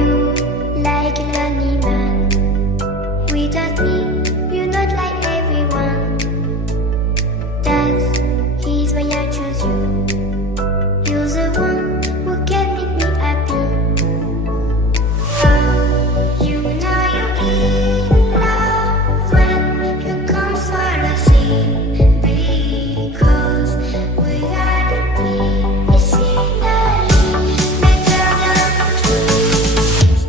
You like a lonely man. Without me, you're not like everyone. That's he's why I choose you. You're the one who can make me happy. Oh, you know you're in love when you come for the sea. Because we are the medicinally better than trees.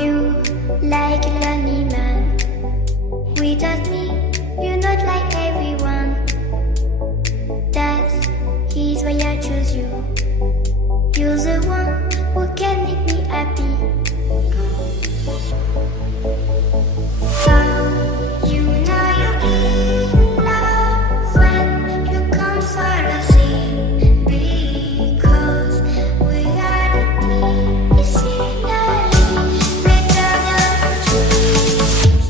You like a lonely man. Without me, you're not like everyone. That's he's why I choose you. You're the one who can make me happy. Oh, you know you're in love when you come for the sea. Because we are the medicinally better than trees.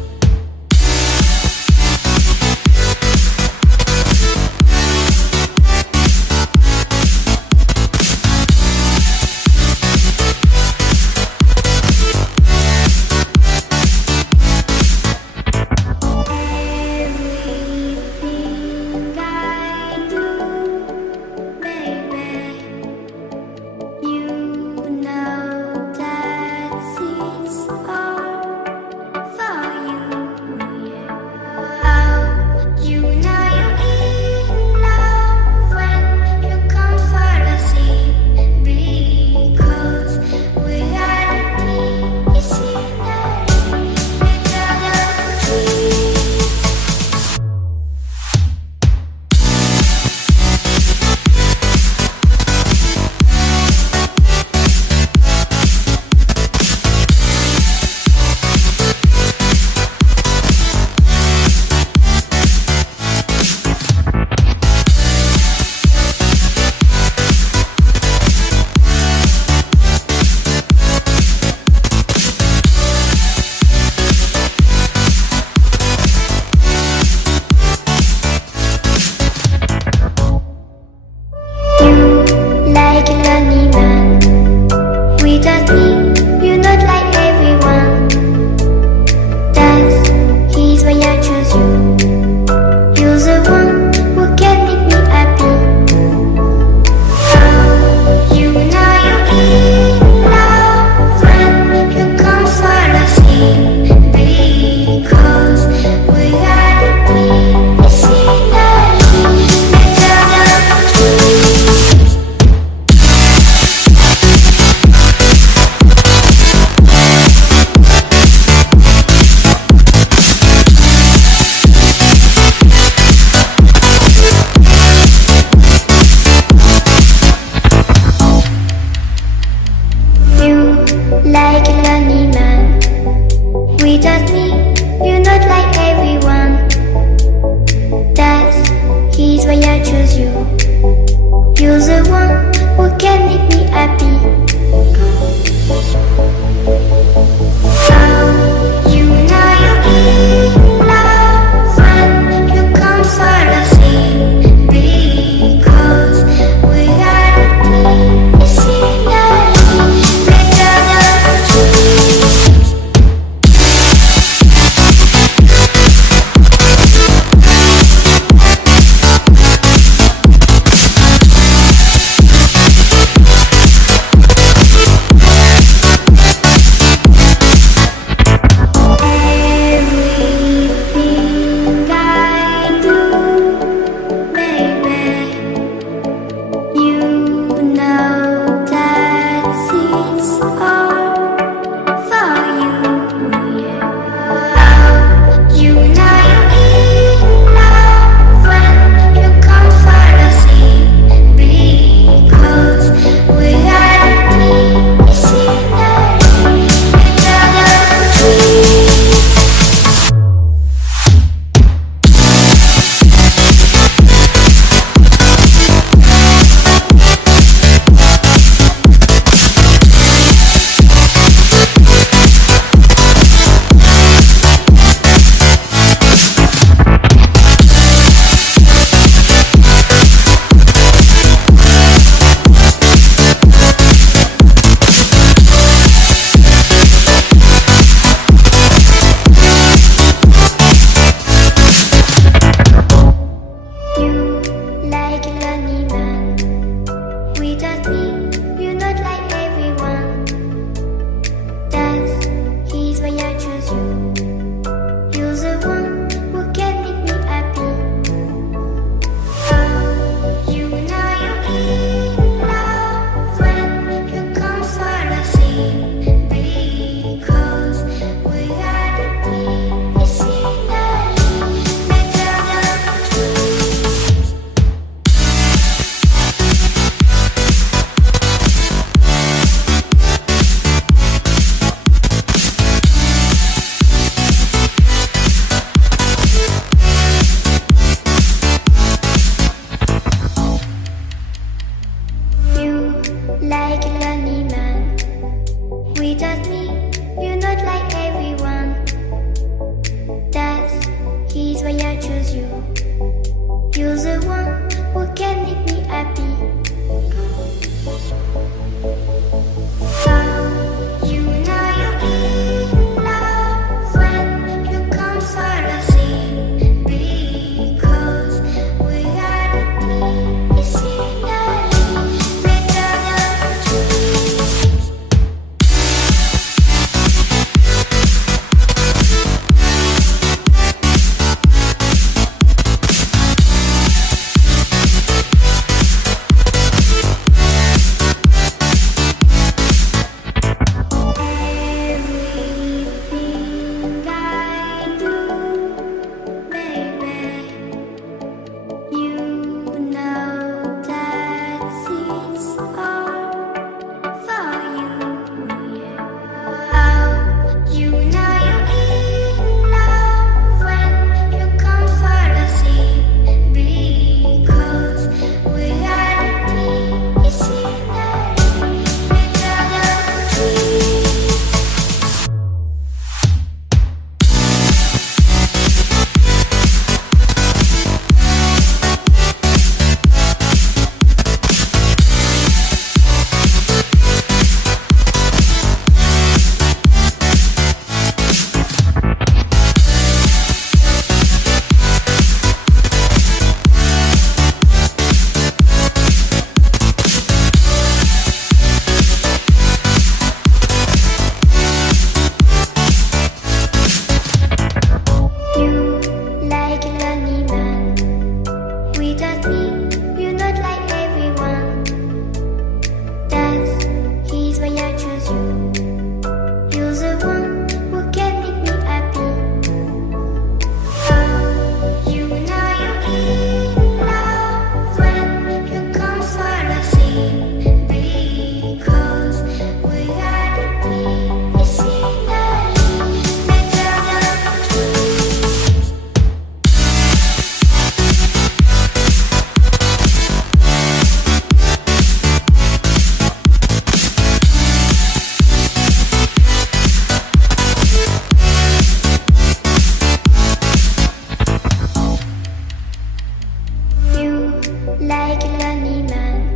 lonely man.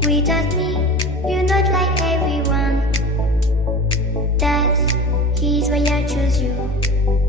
Without me, you're not like everyone. That's why I choose you.